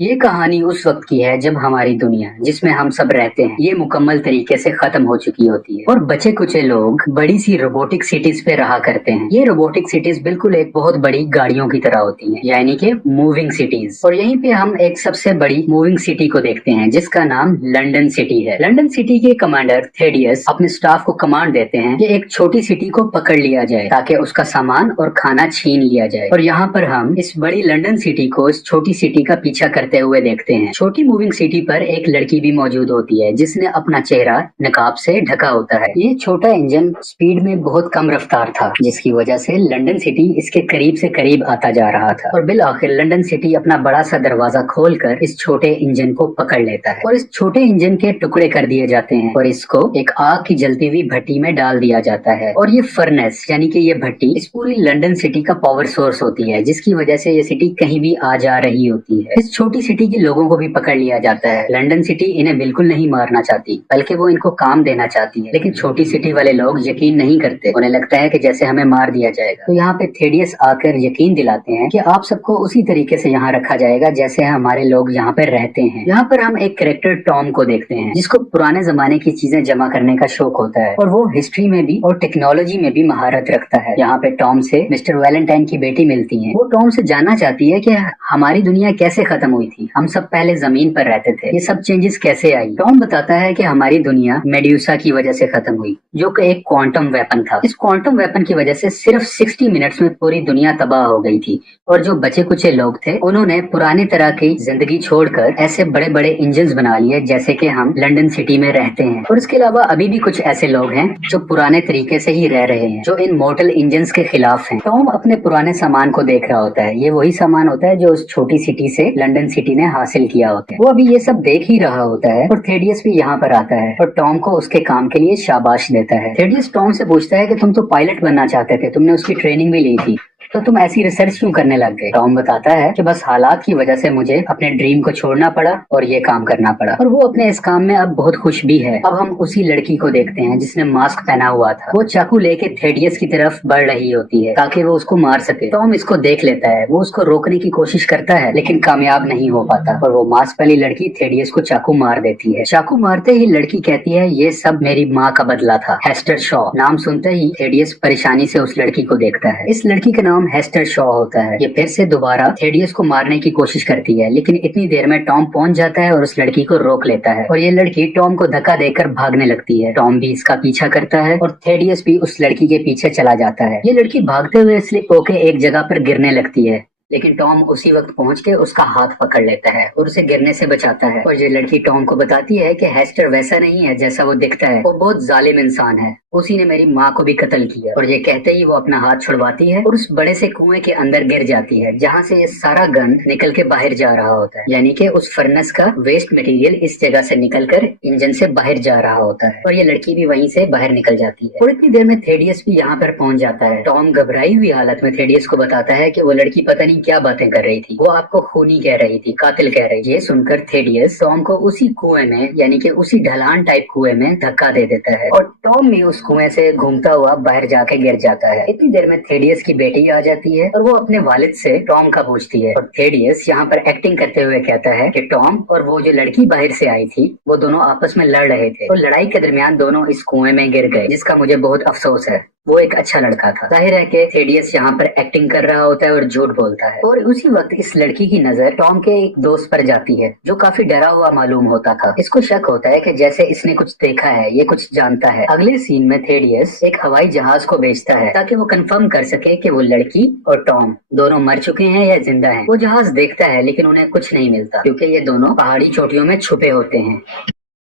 ये कहानी उस वक्त की है जब हमारी दुनिया जिसमें हम सब रहते हैं ये मुकम्मल तरीके से खत्म हो चुकी होती है और बचे कुचे लोग बड़ी सी रोबोटिक सिटीज पे रहा करते हैं। ये रोबोटिक सिटीज बिल्कुल एक बहुत बड़ी गाड़ियों की तरह होती हैं, यानी कि मूविंग सिटीज। और यहीं पे हम एक सबसे बड़ी मूविंग सिटी को देखते हैं जिसका नाम लंदन सिटी है। लंदन सिटी के कमांडर थेडियस अपने स्टाफ को कमांड देते हैं कि एक छोटी सिटी को पकड़ लिया जाए ताकि उसका सामान और खाना छीन लिया जाए। और यहाँ पर हम इस बड़ी लंदन सिटी को इस छोटी सिटी का पीछा करते हुए देखते हैं। छोटी मूविंग सिटी पर एक लड़की भी मौजूद होती है जिसने अपना चेहरा नकाब से ढका होता है। ये छोटा इंजन स्पीड में बहुत कम रफ्तार था जिसकी वजह से लंदन सिटी इसके करीब से करीब आता जा रहा था और बिल आखिर लंदन सिटी अपना बड़ा सा दरवाजा खोलकर इस छोटे इंजन को पकड़ लेता है और इस छोटे इंजन के टुकड़े कर दिए जाते हैं और इसको एक आग की जलती हुई भट्टी में डाल दिया जाता है। और ये फर्नेस यानी कि ये भट्टी इस पूरी लंदन सिटी का पावर सोर्स होती है जिसकी वजह से ये सिटी कहीं भी आ जा रही होती है। इस छोटी सिटी के लोगों को भी पकड़ लिया जाता है। लंदन सिटी इन्हें बिल्कुल नहीं मारना चाहती बल्कि वो इनको काम देना चाहती है, लेकिन छोटी सिटी वाले लोग यकीन नहीं करते। उन्हें लगता है कि जैसे हमें मार दिया जाएगा। तो यहाँ पे थेडियस आकर यकीन दिलाते हैं कि आप सबको उसी तरीके से यहाँ रखा जाएगा जैसे हमारे लोग यहाँ पर रहते हैं। यहाँ पर हम एक कैरेक्टर टॉम को देखते हैं जिसको पुराने जमाने की चीजें जमा करने का शौक होता है और वो हिस्ट्री में भी और टेक्नोलॉजी में भी महारत रखता है। यहाँ पे टॉम से मिस्टर वैलेंटाइन की बेटी मिलती है। वो टॉम से जानना चाहती है कि हमारी दुनिया कैसे खत्म हुई थी, हम सब पहले जमीन पर रहते थे, ये सब चेंजेस कैसे आई। टॉम बताता है कि हमारी दुनिया मेड्यूसा की वजह से खत्म हुई जो कि एक क्वांटम वेपन था। इस क्वांटम वेपन की वजह से सिर्फ 60 मिनट्स में पूरी दुनिया तबाह हो गई थी और जो बचे कुचे लोग थे उन्होंने पुरानी तरह की जिंदगी छोड़कर ऐसे बड़े बड़े इंजन्स बना लिए जैसे कि हम लंदन सिटी में रहते हैं। और इसके अलावा अभी भी कुछ ऐसे लोग हैं जो पुराने तरीके से ही रह रहे हैं, जो इन मोर्टल इंजन्स के खिलाफ हैं। टॉम अपने पुराने सामान को देख रहा होता है। ये वही सामान होता है जो उस छोटी सिटी से लंदन सिटी ने हासिल किया होता है। वो अभी ये सब देख ही रहा होता है और थेडियस भी यहाँ पर आता है और टॉम को उसके काम के लिए शाबाश देता है। थेडियस टॉम से पूछता है कि तुम तो पायलट बनना चाहते थे, तुमने उसकी ट्रेनिंग भी ली थी, तो तुम ऐसी रिसर्च क्यों करने लग गए। टॉम बताता है कि बस हालात की वजह से मुझे अपने ड्रीम को छोड़ना पड़ा और ये काम करना पड़ा। और वो अपने इस काम में अब बहुत खुश भी है। अब हम उसी लड़की को देखते हैं जिसने मास्क पहना हुआ था। वो चाकू लेके थेडियस की तरफ बढ़ रही होती है ताकि वो उसको मार सके। टॉम इसको देख लेता है, वो उसको रोकने की कोशिश करता है लेकिन कामयाब नहीं हो पाता और वो मास्क वाली लड़की थेडियस को चाकू मार देती है। चाकू मारते ही लड़की कहती है ये सब मेरी माँ का बदला था। हेस्टर शॉ नाम सुनते ही थेडियस परेशानी से उस लड़की को देखता है। इस लड़की का नाम हेस्टर शॉ होता है। ये फिर से दोबारा थेडियस को मारने की कोशिश करती है लेकिन इतनी देर में टॉम पहुंच जाता है और उस लड़की को रोक लेता है और ये लड़की टॉम को धक्का देकर भागने लगती है। टॉम भी इसका पीछा करता है और थेडियस भी उस लड़की के पीछे चला जाता है। ये लड़की भागते हुए स्लिप होके एक जगह पर गिरने लगती है लेकिन टॉम उसी वक्त पहुंच के उसका हाथ पकड़ लेता है और उसे गिरने से बचाता है। और ये लड़की टॉम को बताती है कि हेस्टर वैसा नहीं है जैसा वो दिखता है, वो बहुत जालिम इंसान है, उसी ने मेरी माँ को भी कत्ल किया। और ये कहते ही वो अपना हाथ छुड़वाती है और उस बड़े से कुएं के अंदर गिर जाती है जहाँ से ये सारा गंद निकल के बाहर जा रहा होता है, यानी कि उस फर्नेस का वेस्ट मटेरियल इस जगह से निकलकर इंजन से बाहर जा रहा होता है। और ये लड़की भी वहीं से बाहर निकल जाती है और इतनी देर में थेडियस भी यहाँ पर पहुंच जाता है। टॉम घबराई हुई हालत में थेडियस को बताता है कि वो लड़की पता नहीं क्या बातें कर रही थी, वो आपको खूनी कह रही थी, कातिल कह रही थी। ये सुनकर थेडियस टॉम को उसी कुएं में यानी कि उसी ढलान टाइप कुएं में धक्का दे देता है और टॉम भी उस कुएं से घूमता हुआ बाहर जाके गिर जाता है। इतनी देर में थेडियस की बेटी आ जाती है और वो अपने वालिद से टॉम का पूछती है और थेडियस यहाँ पर एक्टिंग करते हुए कहता है कि टॉम और वो जो लड़की बाहर से आई थी वो दोनों आपस में लड़ रहे थे और लड़ाई के दरमियान दोनों इस कुएं में गिर गए, जिसका मुझे बहुत अफसोस है। वो एक अच्छा लड़का था। जाहिर है कि थेडियस यहाँ पर एक्टिंग कर रहा होता है और झूठ बोलता है। और उसी वक्त इस लड़की की नजर टॉम के एक दोस्त पर जाती है जो काफी डरा हुआ मालूम होता था। इसको शक होता है कि जैसे इसने कुछ देखा है, ये कुछ जानता है। अगले सीन में थेडियस एक हवाई जहाज को भेजता है ताकि वो कंफर्म कर सके कि वो लड़की और टॉम दोनों मर चुके हैं या जिंदा हैं। वो जहाज देखता है लेकिन उन्हें कुछ नहीं मिलता क्योंकि ये दोनों पहाड़ी चोटियों में छुपे होते हैं।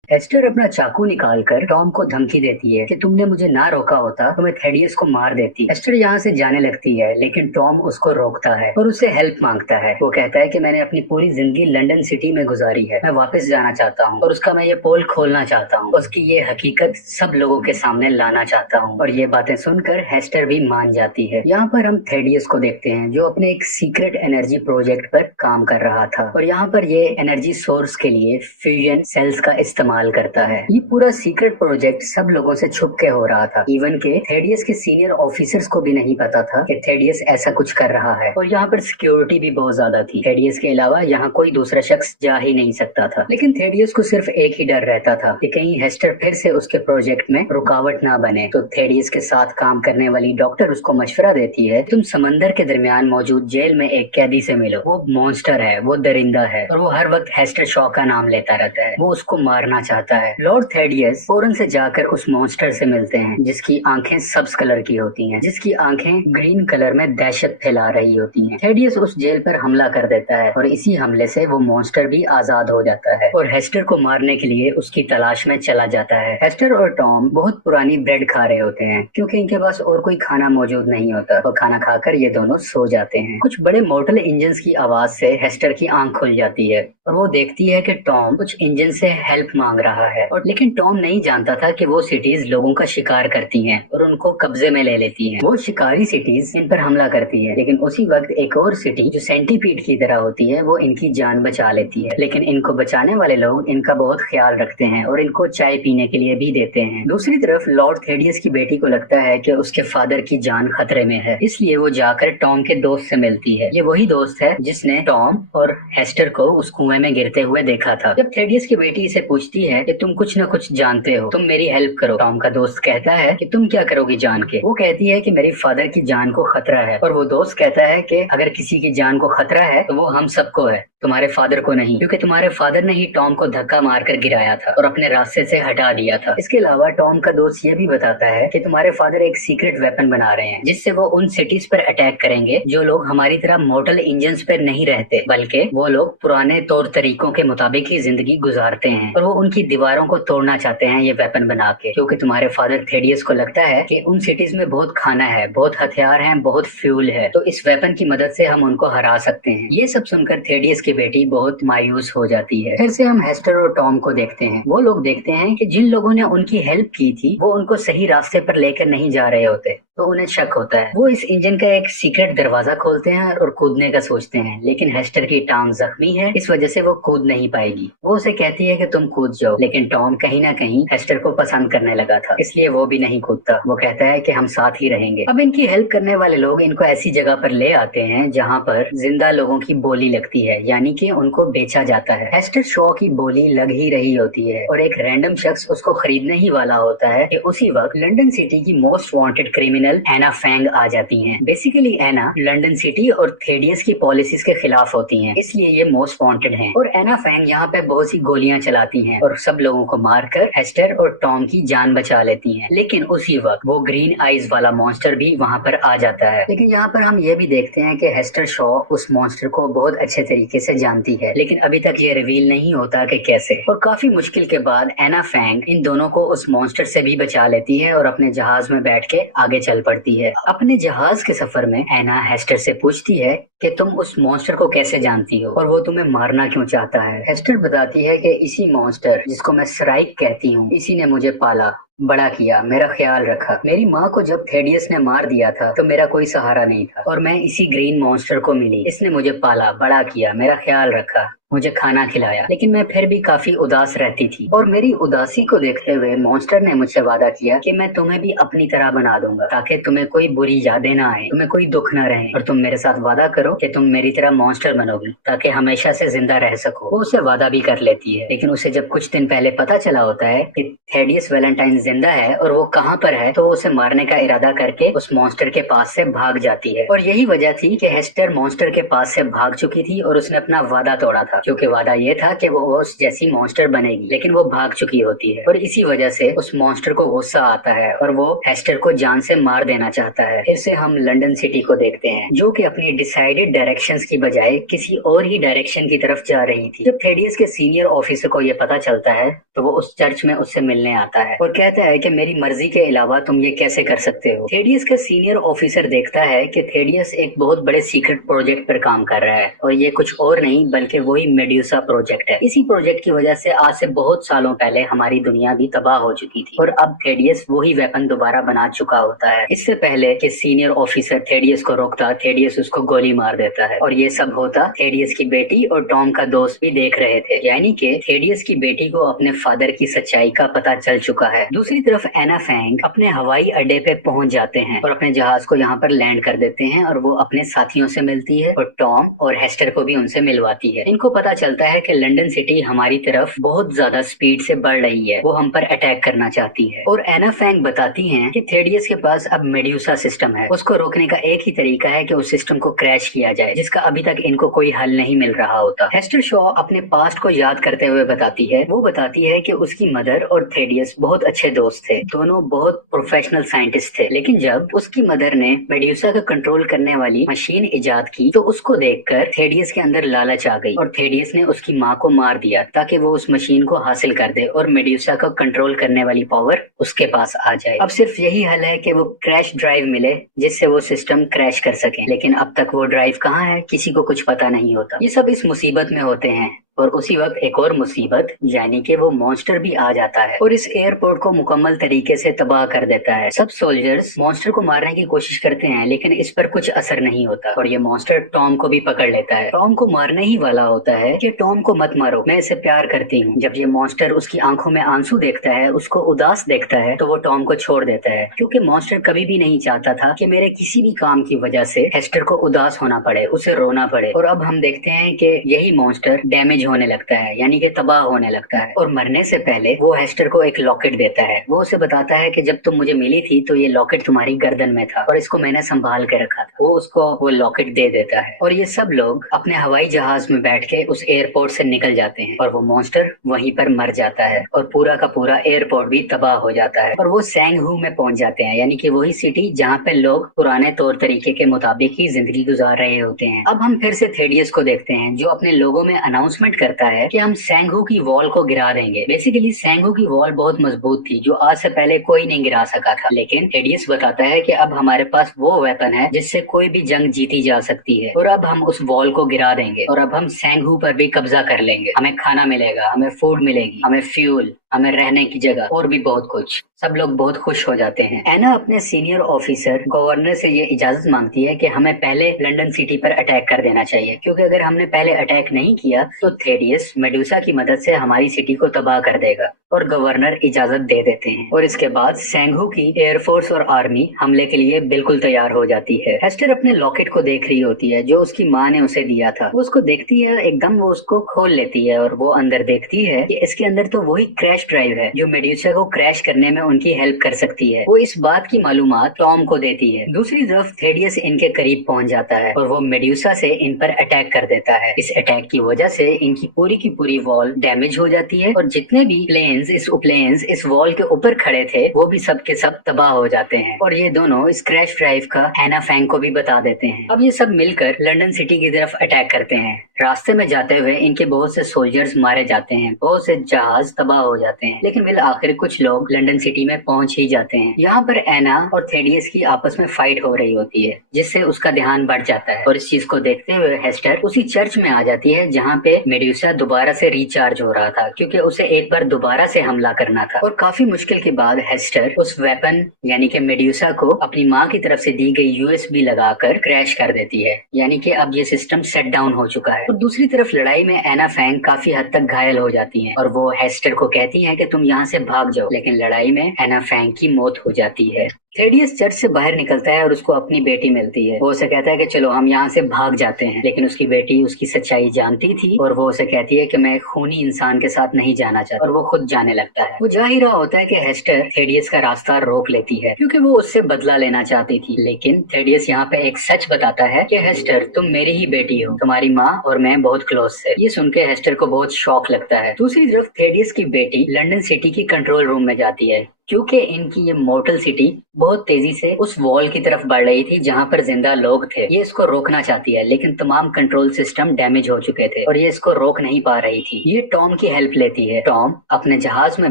एस्टर अपना चाकू निकालकर टॉम को धमकी देती है कि तुमने मुझे ना रोका होता तो मैं थेडियस को मार देती। एस्टर यहाँ से जाने लगती है लेकिन टॉम उसको रोकता है और उससे हेल्प मांगता है। वो कहता है कि मैंने अपनी पूरी जिंदगी लंदन सिटी में गुजारी है, मैं वापस जाना चाहता हूँ और उसका मैं ये पोल खोलना चाहता हूँ, उसकी ये हकीकत सब लोगों के सामने लाना चाहता हूँ। और ये बातें सुनकर हेस्टर भी मान जाती है। यहाँ पर हम थेडियस को देखते हैं जो अपने एक सीक्रेट एनर्जी प्रोजेक्ट पर काम कर रहा था और यहाँ पर ये एनर्जी सोर्स के लिए फ्यूजन सेल्स का इस्तेमाल इस्तेमाल करता है। ये पूरा सीक्रेट प्रोजेक्ट सब लोगों से छुप के हो रहा था। इवन के थेडियस के सीनियर ऑफिसर्स को भी नहीं पता था कि थेडियस ऐसा कुछ कर रहा है। और यहाँ पर सिक्योरिटी भी बहुत ज्यादा थी। थेडियस के अलावा यहाँ कोई दूसरा शख्स जा ही नहीं सकता था। लेकिन थेडियस को सिर्फ एक ही डर रहता था कि कहीं हेस्टर फिर से उसके प्रोजेक्ट में रुकावट ना बने। तो थेडियस के साथ काम करने वाली डॉक्टर उसको मशवरा देती है, तुम समंदर के दरमियान मौजूद जेल में एक कैदी से मिलो। वो मॉन्स्टर है, वो दरिंदा है और वो हर वक्त हेस्टर शॉ का नाम लेता रहता है। वो उसको मारना चाहता है। लॉर्ड थेडियस फौरन से जाकर उस मॉन्स्टर से मिलते हैं, जिसकी आंखें सब्ज कलर की होती हैं, जिसकी आंखें ग्रीन कलर में दहशत फैला रही होती हैं। थेडियस उस जेल पर हमला कर देता है और इसी हमले से वो मॉन्स्टर भी आजाद हो जाता है और हेस्टर को मारने के लिए उसकी तलाश में चला जाता है। हेस्टर और टॉम बहुत पुरानी ब्रेड खा रहे होते हैं क्योंकि इनके पास और कोई खाना मौजूद नहीं होता। तो खाना खाकर ये दोनों सो जाते हैं। कुछ बड़े मोटर इंजन की आवाज से हेस्टर की आंख खुल जाती है और वो देखती है कि टॉम कुछ इंजन से हेल्प मांग रहा है। और लेकिन टॉम नहीं जानता था कि वो सिटीज लोगों का शिकार करती हैं और उनको कब्जे में ले लेती हैं। वो शिकारी सिटीज इन पर हमला करती है, लेकिन उसी वक्त एक और सिटी जो सेंटीपीड की तरह होती है वो इनकी जान बचा लेती है। लेकिन इनको बचाने वाले लोग इनका बहुत ख्याल रखते हैं और इनको चाय पीने के लिए भी देते हैं। दूसरी तरफ लॉर्ड थेडियस की बेटी को लगता है कि उसके फादर की जान खतरे में है, इसलिए वो जाकर टॉम के दोस्त से मिलती है। ये वही दोस्त है जिसने टॉम और हेस्टर को उस कुएं में गिरते हुए देखा था। जब थेडियस की बेटी इसे पूछती है कि तुम कुछ न कुछ जानते हो, तुम मेरी हेल्प करो, टॉम का दोस्त कहता है कि तुम क्या करोगी जान के। वो कहती है कि मेरे फादर की जान को खतरा है। और वो दोस्त कहता है कि अगर किसी की जान को खतरा है तो वो हम सबको है, तुम्हारे फादर को नहीं, क्योंकि तुम्हारे फादर ने ही टॉम को धक्का मारकर गिराया था और अपने रास्ते से हटा दिया था। इसके अलावा टॉम का दोस्त ये भी बताता है कि तुम्हारे फादर एक सीक्रेट वेपन बना रहे हैं जिससे वो उन सिटीज पर अटैक करेंगे जो लोग हमारी तरह मोटर इंजन्स पर नहीं रहते, बल्कि वो लोग पुराने तौर तरीकों के मुताबिक ही जिंदगी गुजारते हैं और वो उनकी दीवारों को तोड़ना चाहते हैं ये वेपन बना के। क्योंकि तुम्हारे फादर थेडियस को लगता है कि उन सिटीज में बहुत खाना है, बहुत हथियार हैं, बहुत फ्यूल है, तो इस वेपन की मदद से हम उनको हरा सकते हैं। ये सब सुनकर थेडियस की बेटी बहुत मायूस हो जाती है। फिर से हम हेस्टर और टॉम को देखते हैं। वो लोग देखते हैं कि जिन लोगों ने उनकी हेल्प की थी वो उनको सही रास्ते पर लेकर नहीं जा रहे होते, तो उन्हें शक होता है। वो इस इंजन का एक सीक्रेट दरवाजा खोलते हैं और कूदने का सोचते हैं, लेकिन हेस्टर की टांग जख्मी है, इस वजह से वो कूद नहीं पाएगी। वो उसे कहती है कि तुम कूद जाओ, लेकिन टॉम कहीं ना कहीं हेस्टर को पसंद करने लगा था, इसलिए वो भी नहीं कूदता। वो कहता है कि हम साथ ही रहेंगे। अब इनकी हेल्प करने वाले लोग इनको ऐसी जगह पर ले आते हैं जहाँ पर जिंदा लोगों की बोली लगती है, यानी कि उनको बेचा जाता है। हेस्टर शॉ की बोली लग ही रही होती है और एक रैंडम शख्स उसको खरीदने ही वाला होता है कि उसी वक्त लंदन सिटी की मोस्ट वांटेड क्रिमिनल एना फैंग आ जाती हैं। बेसिकली एना लंदन सिटी और थेडियस की पॉलिसीज के खिलाफ होती हैं, इसलिए ये मोस्ट वांटेड हैं। और एना फैंग यहाँ पे बहुत सी गोलियां चलाती हैं और सब लोगों को मारकर हेस्टर और टॉम की जान बचा लेती हैं। लेकिन उसी वक्त वो ग्रीन आइज वाला मॉन्स्टर भी वहाँ पर आ जाता है। लेकिन यहाँ पर हम ये भी देखते हैं कि हेस्टर शॉ उस मॉन्स्टर को बहुत अच्छे तरीके से जानती है, लेकिन अभी तक ये रिवील नहीं होता कि कैसे। और काफी मुश्किल के बाद एना फैंग इन दोनों को उस मॉन्स्टर से भी बचा लेती है और अपने जहाज में बैठ के आगे चल पड़ती है। अपने जहाज के सफर में एना हेस्टर से पूछती है कि तुम उस मॉन्स्टर को कैसे जानती हो और वो तुम्हें मारना क्यों चाहता है। हेस्टर बताती है कि इसी मॉन्स्टर जिसको मैं स्राइक कहती हूँ, इसी ने मुझे पाला, बड़ा किया, मेरा ख्याल रखा। मेरी माँ को जब थेडियस ने मार दिया था तो मेरा कोई सहारा नहीं था और मैं इसी ग्रीन मॉन्स्टर को मिली। इसने मुझे पाला, बड़ा किया, मेरा ख्याल रखा, मुझे खाना खिलाया, लेकिन मैं फिर भी काफी उदास रहती थी। और मेरी उदासी को देखते हुए मॉन्स्टर ने मुझसे वादा किया कि मैं तुम्हें भी अपनी तरह बना दूंगा ताकि तुम्हें कोई बुरी यादें ना आए, तुम्हें कोई दुख ना रहे, और तुम मेरे साथ वादा करो कि तुम मेरी तरह मॉन्स्टर बनोगी ताकि हमेशा से जिंदा रह सको। वो उसे वादा भी कर लेती है, लेकिन उसे जब कुछ दिन पहले पता चला होता है कि थेडियस वैलेंटाइन जिंदा है और वो कहाँ पर है, तो वो उसे मारने का इरादा करके उस मॉन्स्टर के पास से भाग जाती है। और यही वजह थी कि हेस्टर मॉन्स्टर के पास से भाग चुकी थी और उसने अपना वादा तोड़ा था, क्योंकि वादा ये था कि वो उस जैसी मॉन्स्टर बनेगी, लेकिन वो भाग चुकी होती है। और इसी वजह से उस मॉन्स्टर को गुस्सा आता है और वो हेस्टर को जान से मार देना चाहता है। फिर से हम लंदन सिटी को देखते हैं, जो कि अपनी डिसाइडेड डायरेक्शंस की बजाय किसी और ही डायरेक्शन की तरफ जा रही थी। जब थेडियस के सीनियर ऑफिसर को ये पता चलता है तो वो उस चर्च में उससे मिलने आता है और कहता कहता है कि मेरी मर्जी के अलावा तुम ये कैसे कर सकते हो। थेडियस का सीनियर ऑफिसर देखता है कि थेडियस एक बहुत बड़े सीक्रेट प्रोजेक्ट पर काम कर रहा है और ये कुछ और नहीं बल्कि वही मेड्यूसा प्रोजेक्ट है। इसी प्रोजेक्ट की वजह से आज से बहुत सालों पहले हमारी दुनिया भी तबाह हो चुकी थी और अब थेडियस वही वेपन दोबारा बना चुका होता है। इससे पहले कि सीनियर ऑफिसर थेडियस को रोकता, थेडियस उसको गोली मार देता है और ये सब होता थेडियस की बेटी और टॉम का दोस्त भी देख रहे थे, यानी कि थेडियस की बेटी को अपने फादर की सच्चाई का पता चल चुका है। दूसरी तरफ एना फैंग अपने हवाई अड्डे पे पहुंच जाते हैं और अपने जहाज को यहाँ पर लैंड कर देते हैं और वो अपने साथियों से मिलती है और टॉम और हेस्टर को भी उनसे मिलवाती है। इनको पता चलता है कि लंदन सिटी हमारी तरफ बहुत ज्यादा स्पीड से बढ़ रही है, वो हम पर अटैक करना चाहती है और एना फैंग बताती हैं कि थेडियस के पास अब मेड्यूसा सिस्टम है। उसको रोकने का एक ही तरीका है कि उस सिस्टम को क्रैश किया जाए, जिसका अभी तक इनको कोई हल नहीं मिल रहा होता। हेस्टर शॉ अपने पास्ट को याद करते हुए बताती है कि उसकी मदर और थेडियस बहुत अच्छे दोस्त थे, दोनों बहुत प्रोफेशनल साइंटिस्ट थे। लेकिन जब उसकी मदर ने मेड्यूसा को कंट्रोल करने वाली मशीन इजाद की तो उसको देखकर थेडियस के अंदर लालच आ गई और थेडियस ने उसकी माँ को मार दिया ताकि वो उस मशीन को हासिल कर दे और मेड्यूसा को कंट्रोल करने वाली पावर उसके पास आ जाए। अब सिर्फ यही हल है कि वो क्रैश ड्राइव मिले जिससे वो सिस्टम क्रैश कर सके, लेकिन अब तक वो ड्राइव कहाँ है किसी को कुछ पता नहीं होता। ये सब इस मुसीबत में होते हैं और उसी वक्त एक और मुसीबत यानी कि वो मॉन्स्टर भी आ जाता है और इस एयरपोर्ट को मुकम्मल तरीके से तबाह कर देता है। सब सोल्जर्स मॉन्स्टर को मारने की कोशिश करते हैं लेकिन इस पर कुछ असर नहीं होता और ये मॉन्स्टर टॉम को भी पकड़ लेता है। टॉम को मारने ही वाला होता है कि टॉम को मत मारो, मैं इसे प्यार करती हूँ। जब ये मॉन्स्टर उसकी आंखों में आंसू देखता है, उसको उदास देखता है, तो वो टॉम को छोड़ देता है क्योंकि मॉन्स्टर कभी भी नहीं चाहता था कि मेरे किसी भी काम की वजह से हेस्टर को उदास होना पड़े, उसे रोना पड़े। और अब हम देखते हैं कि यही मॉन्स्टर डैमेज होने लगता है यानी कि तबाह होने लगता है और मरने से पहले वो हेस्टर को एक लॉकेट देता है। वो उसे बताता है कि जब तुम मुझे मिली थी तो ये लॉकेट तुम्हारी गर्दन में था और इसको मैंने संभाल के रखा था। वो उसको वो लॉकेट दे देता है और ये सब लोग अपने हवाई जहाज में बैठ के उस एयरपोर्ट से निकल जाते हैं और वो मॉन्स्टर वहीं पर मर जाता है और पूरा का पूरा एयरपोर्ट भी तबाह हो जाता है और वो सैंगहू में पहुंच जाते हैं, यानी कि वही सिटी जहाँ पे लोग पुराने तौर तरीके के मुताबिक ही जिंदगी गुजार रहे होते हैं। अब हम फिर से थेडियस को देखते हैं जो अपने लोगों में अनाउंसमेंट करता है कि हम सैंगहू की वॉल को गिरा देंगे। बेसिकली सैंगहू की वॉल बहुत मजबूत थी जो आज से पहले कोई नहीं गिरा सका था, लेकिन थेडियस बताता है कि अब हमारे पास वो वेपन है जिससे कोई भी जंग जीती जा सकती है और अब हम उस वॉल को गिरा देंगे और अब हम सैंगहू पर भी कब्जा कर लेंगे। हमें खाना मिलेगा, हमें फूड मिलेगी, हमें फ्यूल, हमें रहने की जगह और भी बहुत कुछ। सब लोग बहुत खुश हो जाते हैं। एना अपने सीनियर ऑफिसर गवर्नर से ये इजाजत मांगती है कि हमें पहले लंदन सिटी पर अटैक कर देना चाहिए क्योंकि अगर हमने पहले अटैक नहीं किया तो थेडियस मेडुसा की मदद से हमारी सिटी को तबाह कर देगा और गवर्नर इजाजत दे देते हैं और इसके बाद सैंगहू की एयरफोर्स और आर्मी हमले के लिए बिल्कुल तैयार हो जाती है। हेस्टर अपने लॉकेट को देख रही होती है जो उसकी माँ ने उसे दिया था। वो उसको देखती है, एकदम वो उसको खोल लेती है और वो अंदर देखती है कि इसके अंदर तो वही क्रैश ड्राइव है जो मेडुसा को क्रैश करने में उनकी हेल्प कर सकती है। वो इस बात की मालूमात टॉम को देती है। दूसरी तरफ थेडियस इनके करीब पहुंच जाता है और वो मेडुसा से इन पर अटैक कर देता है। इस अटैक की वजह से इनकी पूरी की पूरी वॉल डैमेज हो जाती है और जितने भी प्लेन्स इस वॉल के ऊपर खड़े थे वो भी सब के सब तबाह हो जाते हैं और ये दोनों इस क्रैश ड्राइव का एना फैंग को भी बता देते हैं। अब ये सब मिलकर लंदन सिटी की तरफ अटैक करते हैं। रास्ते में जाते हुए इनके बहुत से सोल्जर्स मारे जाते हैं, बहुत से जहाज तबाह हो जाते हैं, लेकिन फिर आखिर कुछ लोग लंदन सिटी में पहुंच ही जाते हैं। यहाँ पर एना और थेडियस की आपस में फाइट हो रही होती है जिससे उसका ध्यान बढ़ जाता है और इस चीज को देखते हुए हेस्टर उसी चर्च में आ जाती है जहाँ पे मेडुसा दोबारा से रिचार्ज हो रहा था क्योंकि उसे एक बार दोबारा से हमला करना था। और काफी मुश्किल के बाद हेस्टर उस वेपन यानी कि मेडुसा को अपनी माँ की तरफ से दी गई यूएसबी लगाकर क्रैश कर देती है, यानी कि अब ये सिस्टम सेट डाउन हो चुका है। और दूसरी तरफ लड़ाई में एना फैंग काफी हद तक घायल हो जाती हैं और वो हेस्टर को कहती हैं कि तुम यहाँ से भाग जाओ, लेकिन लड़ाई में एना फैंग की मौत हो जाती है। थेडियस चर्च से बाहर निकलता है और उसको अपनी बेटी मिलती है। वो उसे कहता है कि चलो हम यहाँ से भाग जाते हैं, लेकिन उसकी बेटी उसकी सच्चाई जानती थी और वो उसे कहती है कि मैं खूनी इंसान के साथ नहीं जाना चाहता और वो खुद जाने लगता है। वो जा ही रहा होता है कि हेस्टर थेडियस का रास्ता रोक लेती है क्योंकि वो उससे बदला लेना चाहती थी, लेकिन थेडियस यहाँ पे एक सच बताता है कि हेस्टर तुम मेरी ही बेटी हो, तुम्हारी माँ और मैं बहुत क्लोज थे। ये सुन के हेस्टर को बहुत शौक लगता है। दूसरी तरफ थेडियस की बेटी लंदन सिटी की कंट्रोल रूम में जाती है क्योंकि इनकी ये मॉर्टल सिटी बहुत तेजी से उस वॉल की तरफ बढ़ रही थी जहां पर जिंदा लोग थे। ये इसको रोकना चाहती है, लेकिन तमाम कंट्रोल सिस्टम डैमेज हो चुके थे और ये इसको रोक नहीं पा रही थी। ये टॉम की हेल्प लेती है। टॉम अपने जहाज में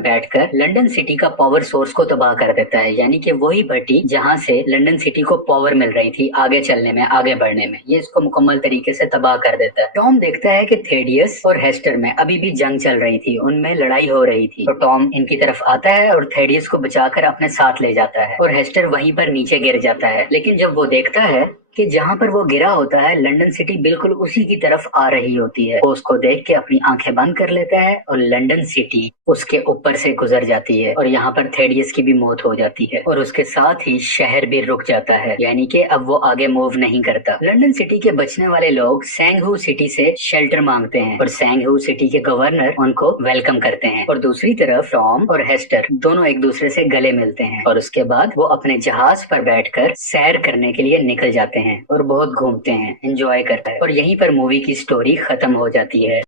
बैठकर लंदन सिटी का पावर सोर्स को तबाह कर देता है, यानी कि वही भट्टी जहां से लंदन सिटी को पावर मिल रही थी आगे चलने में, आगे बढ़ने में। ये इसको मुकम्मल तरीके से तबाह कर देता है। टॉम देखता है कि थेडियस और हेस्टर में अभी भी जंग चल रही थी, उनमें लड़ाई हो रही थी। तो टॉम इनकी तरफ आता है और थेडियस को बचाकर अपने साथ ले जाता है और हेस्टर वहीं पर नीचे गिर जाता है। लेकिन जब वो देखता है कि जहां पर वो गिरा होता है लंदन सिटी बिल्कुल उसी की तरफ आ रही होती है, वो उसको देख के अपनी आंखें बंद कर लेता है और लंदन सिटी उसके ऊपर से गुजर जाती है और यहाँ पर थेडियस की भी मौत हो जाती है और उसके साथ ही शहर भी रुक जाता है, यानी कि अब वो आगे मूव नहीं करता। लंदन सिटी के बचने वाले लोग सैंगहू सिटी से शेल्टर मांगते हैं और सैंगहू सिटी के गवर्नर उनको वेलकम करते हैं और दूसरी तरफ टॉम और हेस्टर दोनों एक दूसरे से गले मिलते हैं और उसके बाद वो अपने जहाज पर बैठकर सैर करने के लिए निकल जाते हैं और बहुत घूमते हैं, एंजॉय करता है और यहीं पर मूवी की स्टोरी खत्म हो जाती है।